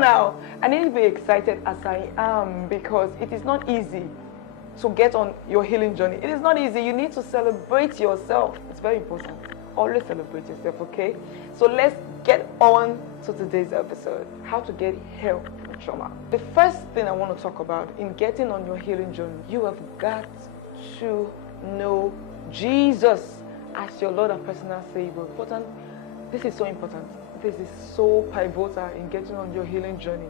Now, I need to be excited as I am because it is not easy to get on your healing journey. It is not easy. You need to celebrate yourself. It's very important. Always celebrate yourself, okay? So let's get on to today's episode. How to get help from trauma. The first thing I want to talk about in getting on your healing journey, you have got to know Jesus as your Lord and personal Savior. Important. This is so important. This is so pivotal in getting on your healing journey.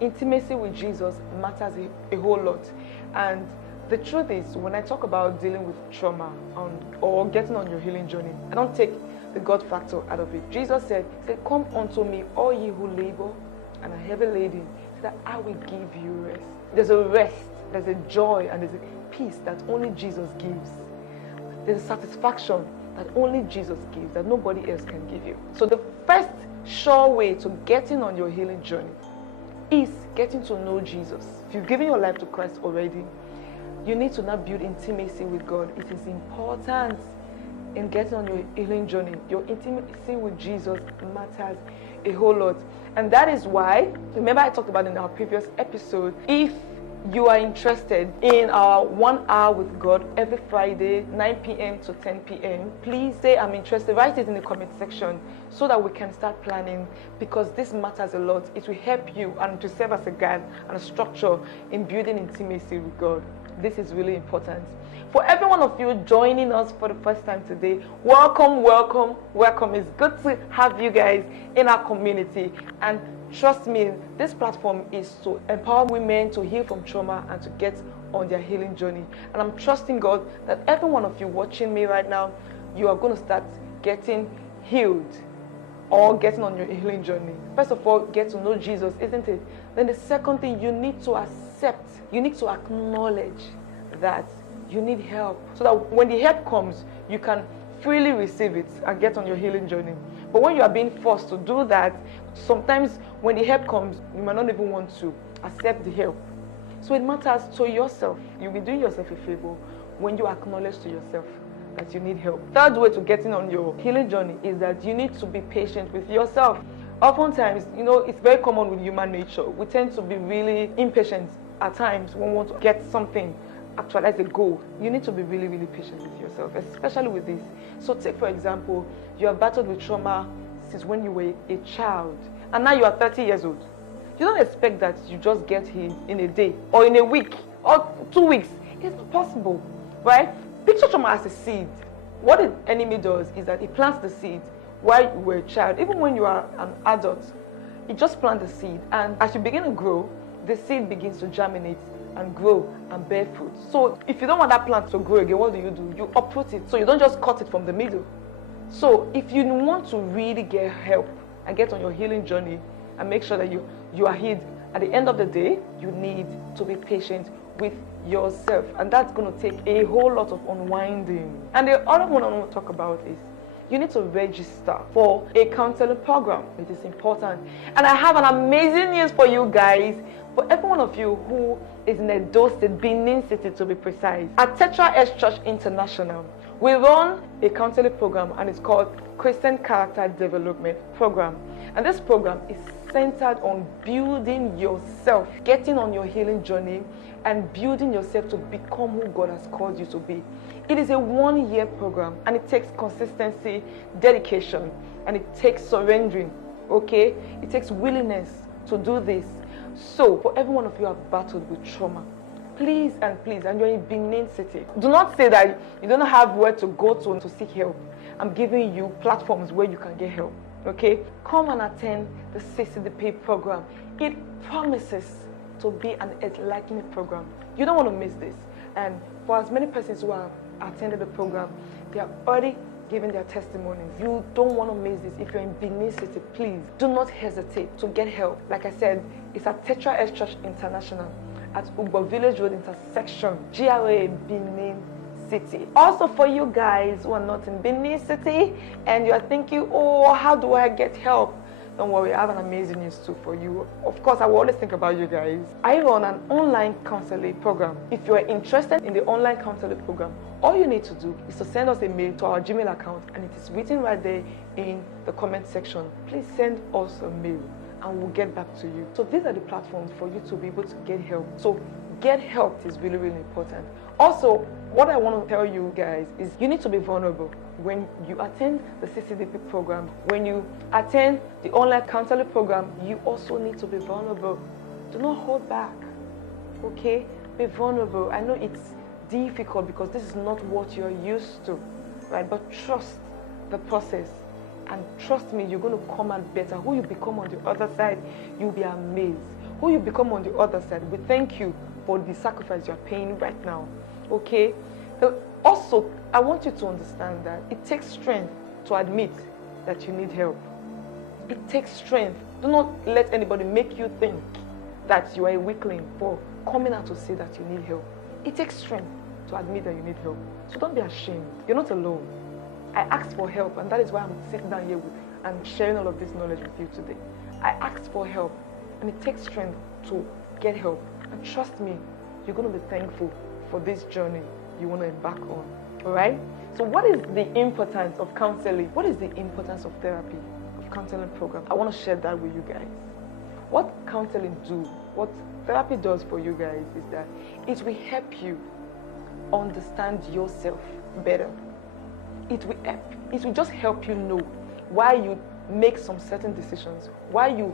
Intimacy with Jesus matters a whole lot. And the truth is, when I talk about dealing with trauma or getting on your healing journey, I don't take the God factor out of it. Jesus said, "Come unto me, all ye who labor and are heavy laden, so that I will give you rest." There's a rest, there's a joy, and there's a peace that only Jesus gives. There's a satisfaction that only Jesus gives, that nobody else can give you. So the first sure way to getting on your healing journey is getting to know Jesus. If you've given your life to Christ already, you need to now build intimacy with God. It is important in getting on your healing journey. Your intimacy with Jesus matters a whole lot. And that is why, remember I talked about in our previous episode, if you are interested in our 1 hour with God every Friday, 9 p.m. to 10 p.m., please say I'm interested. Write it in the comment section so that we can start planning, because this matters a lot. It will help you and to serve as a guide and a structure in building intimacy with God. This is really important. For every one of you joining us for the first time today, welcome, welcome, welcome. It's good to have you guys in our community. And trust me, this platform is to empower women to heal from trauma and to get on their healing journey. And I'm trusting God that every one of you watching me right now, you are going to start getting healed or getting on your healing journey. First of all, get to know Jesus, isn't it? Then the second thing, you need to accept, you need to acknowledge that you need help, so that when the help comes, you can freely receive it and get on your healing journey. But when you are being forced to do that, sometimes when the help comes, you might not even want to accept the help. So it matters to yourself. You'll be doing yourself a favor when you acknowledge to yourself that you need help. Third way to getting on your healing journey is that you need to be patient with yourself. Oftentimes, it's very common with human nature. We tend to be really impatient at times when we want to get something, actualize a goal. You need to be really, really patient with yourself, especially with this. So take, for example, you have battled with trauma since when you were a child, and now you are 30 years old. You don't expect that you just get healed in a day or in a week or 2 weeks. It's not possible, right? Picture trauma as a seed. What the enemy does is that it plants the seed while you were a child. Even when you are an adult, it just plants the seed, and as you begin to grow, the seed begins to germinate and grow and bear fruit. So if you don't want that plant to grow again, what do? You uproot it. So you don't just cut it from the middle. So if you want to really get help and get on your healing journey and make sure that you are healed, at the end of the day, you need to be patient with yourself. And that's going to take a whole lot of unwinding. And the other one I want to talk about is you need to register for a counseling program. It is important. And I have an amazing news for you guys. For every one of you who is in Edo State, Benin City to be precise, at H.E.Y Church International, we run a counseling program, and it's called Christian Character Development Program. And this program is centered on building yourself, getting on your healing journey, and building yourself to become who God has called you to be. It is a 1-year program, and it takes consistency, dedication, and it takes surrendering, okay? It takes willingness to do this. So, for every one of you who have battled with trauma, please, and you're in Benin City, do not say that you don't have where to go to seek help. I'm giving you platforms where you can get help, okay? Come and attend the CCDP program. It promises to be an enlightening program. You don't want to miss this. And for as many persons who have attended the program, they are already giving their testimonies. You don't want to miss this. If you're in Benin City, please do not hesitate to get help. Like I said, it's at H.E.Y Church International at Ugbo Village Road intersection, GRA, Benin City. Also, for you guys who are not in Benin City and you are thinking, oh, how do I get help? Don't worry, I have an amazing news too for you. Of course, I will always think about you guys. I run an online counseling program. If you are interested in the online counseling program, all you need to do is to send us a mail to our Gmail account, and it is written right there in the comment section. Please send us a mail and we'll get back to you. So these are the platforms for you to be able to get help. So get help is really, really important. Also, what I want to tell you guys is you need to be vulnerable. When you attend the CCDP program, when you attend the online counseling program, you also need to be vulnerable. Do not hold back, okay? Be vulnerable. I know it's difficult because this is not what you're used to, right? But trust the process. And trust me, you're going to come out better. Who you become on the other side, you'll be amazed. Who you become on the other side, we thank you for the sacrifice you're paying right now, okay? Also, I want you to understand that it takes strength to admit that you need help. It takes strength. Do not let anybody make you think that you are a weakling for coming out to say that you need help. It takes strength to admit that you need help. So don't be ashamed. You're not alone. I asked for help, and that is why I'm sitting down here and sharing all of this knowledge with you today. I asked for help, and it takes strength to get help. And trust me, you're going to be thankful for this journey you want to embark on. All right? So what is the importance of counseling? What is the importance of therapy, of counseling program? I want to share that with you guys. What counseling do, what therapy does for you guys is that it will help you understand yourself better. It will just help you know why you make some certain decisions, why you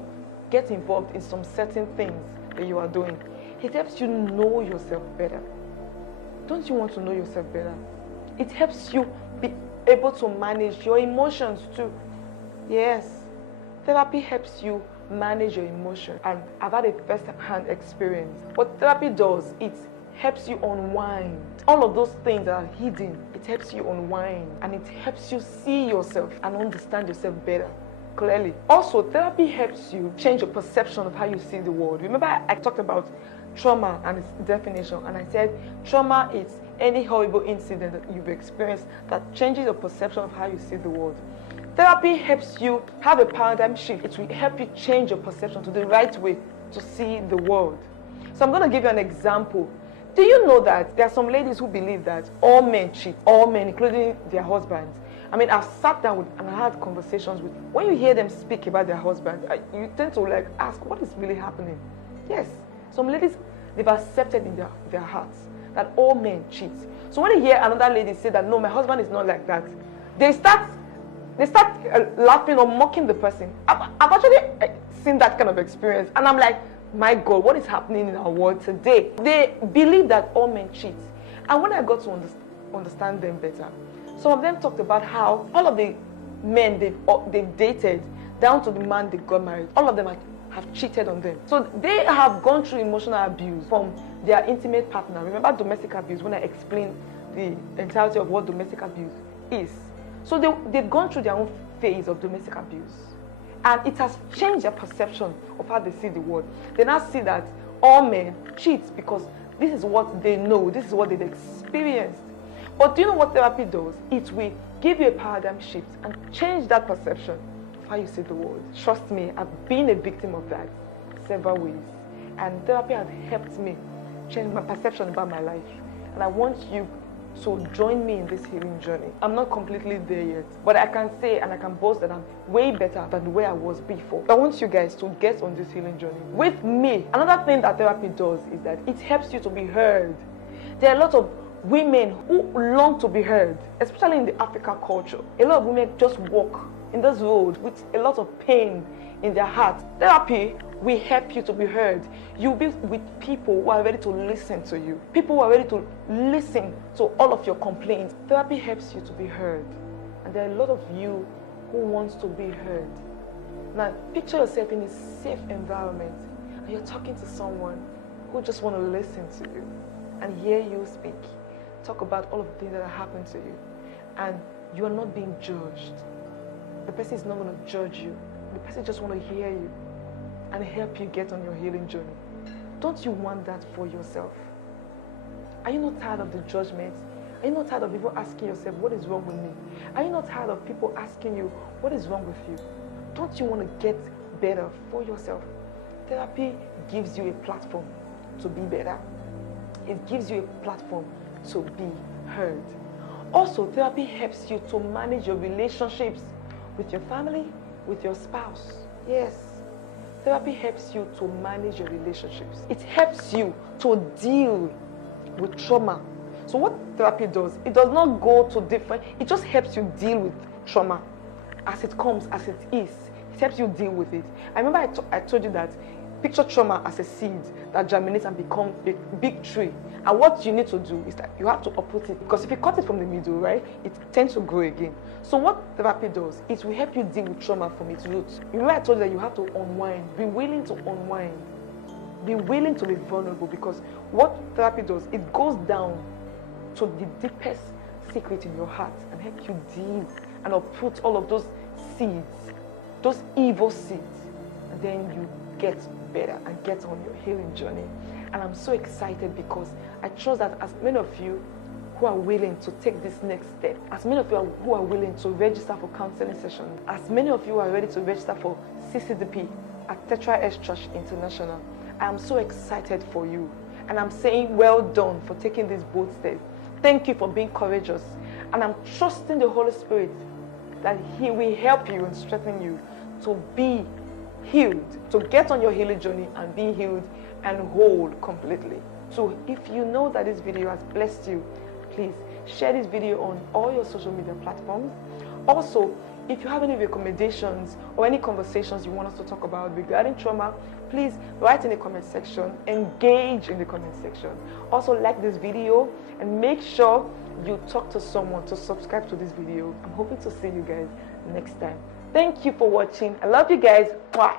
get involved in some certain things that you are doing. It helps you know yourself better. Don't you want to know yourself better? It helps you be able to manage your emotions too. Yes, therapy helps you manage your emotions. And I've had a first-hand experience. What therapy does, it helps you unwind. All of those things that are hidden, it helps you unwind. And it helps you see yourself and understand yourself better, clearly. Also, therapy helps you change your perception of how you see the world. Remember, I talked about trauma and its definition, and I said trauma is any horrible incident that you've experienced that changes your perception of how you see the world. Therapy helps you have a paradigm shift. It will help you change your perception to the right way to see the world. So I'm going to give you an example. Do you know that there are some ladies who believe that all men cheat, all men, including their husbands? I mean, I've sat down with and I had conversations with, when you hear them speak about their husbands, you tend to ask, what is really happening? Yes, some ladies, they've accepted in their hearts that all men cheat. So when you hear another lady say that, no, my husband is not like that, they start laughing or mocking the person. I've actually seen that kind of experience, and I'm like, my God, what is happening in our world today? They believe that all men cheat. And when I got to understand them better, some of them talked about how all of the men they've dated, down to the man they got married, all of them have cheated on them. So they have gone through emotional abuse from their intimate partner. Remember domestic abuse when I explained the entirety of what domestic abuse is. So they've gone through their own phase of domestic abuse. And it has changed their perception of how they see the world. They now see that all men cheat because this is what they know, this is what they've experienced. But do you know what therapy does? It will give you a paradigm shift and change that perception of how you see the world. Trust me, I've been a victim of that several ways. And therapy has helped me change my perception about my life. And I want you to join me in this healing journey. I'm not completely there yet, but I can say and I can boast that I'm way better than where I was before. I want you guys to get on this healing journey with me. Another thing that therapy does is that it helps you to be heard. There are a lot of women who long to be heard, especially in the African culture. A lot of women just walk in this road with a lot of pain in their heart. Therapy will help you to be heard. You'll be with people who are ready to listen to you. People who are ready to listen to all of your complaints. Therapy helps you to be heard. And there are a lot of you who wants to be heard. Now, picture yourself in a safe environment and you're talking to someone who just want to listen to you and hear you speak. Talk about all of the things that have happened to you. And you are not being judged. The person is not going to judge you. The person just want to hear you and help you get on your healing journey. Don't you want that for yourself? Are you not tired of the judgment? Are you not tired of people asking yourself, what is wrong with me? Are you not tired of people asking you, what is wrong with you? Don't you want to get better for yourself? Therapy gives you a platform to be better. It gives you a platform to be heard. Also, therapy helps you to manage your relationships with your family, with your spouse. Yes. therapy helps you to manage your relationships. It helps you to deal with trauma. So what therapy does, it does not go to different, it just helps you deal with trauma as it comes, as it is. It helps you deal with it. I remember I told you that picture trauma as a seed that germinates and becomes a big tree. And what you need to do is that you have to uproot it, because if you cut it from the middle, right, it tends to grow again. So what therapy does, it will help you deal with trauma from its roots. Remember I told you that you have to unwind, be willing to unwind, be willing to be vulnerable, because what therapy does, it goes down to the deepest secret in your heart and help you deal and uproot all of those seeds, those evil seeds, and then you get better and get on your healing journey. And I'm so excited because I trust that as many of you who are willing to take this next step, as many of you who are willing to register for counseling sessions, as many of you are ready to register for CCDP at H.E.Y Church International, I am so excited for you. And I'm saying well done for taking this bold step. Thank you for being courageous. And I'm trusting the Holy Spirit that He will help you and strengthen you to be healed, to get on your healing journey and be healed and whole completely. So if you know that this video has blessed you, please share this video on all your social media platforms. Also, if you have any recommendations or any conversations you want us to talk about regarding trauma, please write in the comment section, engage in the comment section. Also, like this video and make sure you talk to someone to subscribe to this video. I'm hoping to see you guys next time. Thank you for watching. I love you guys. Bye.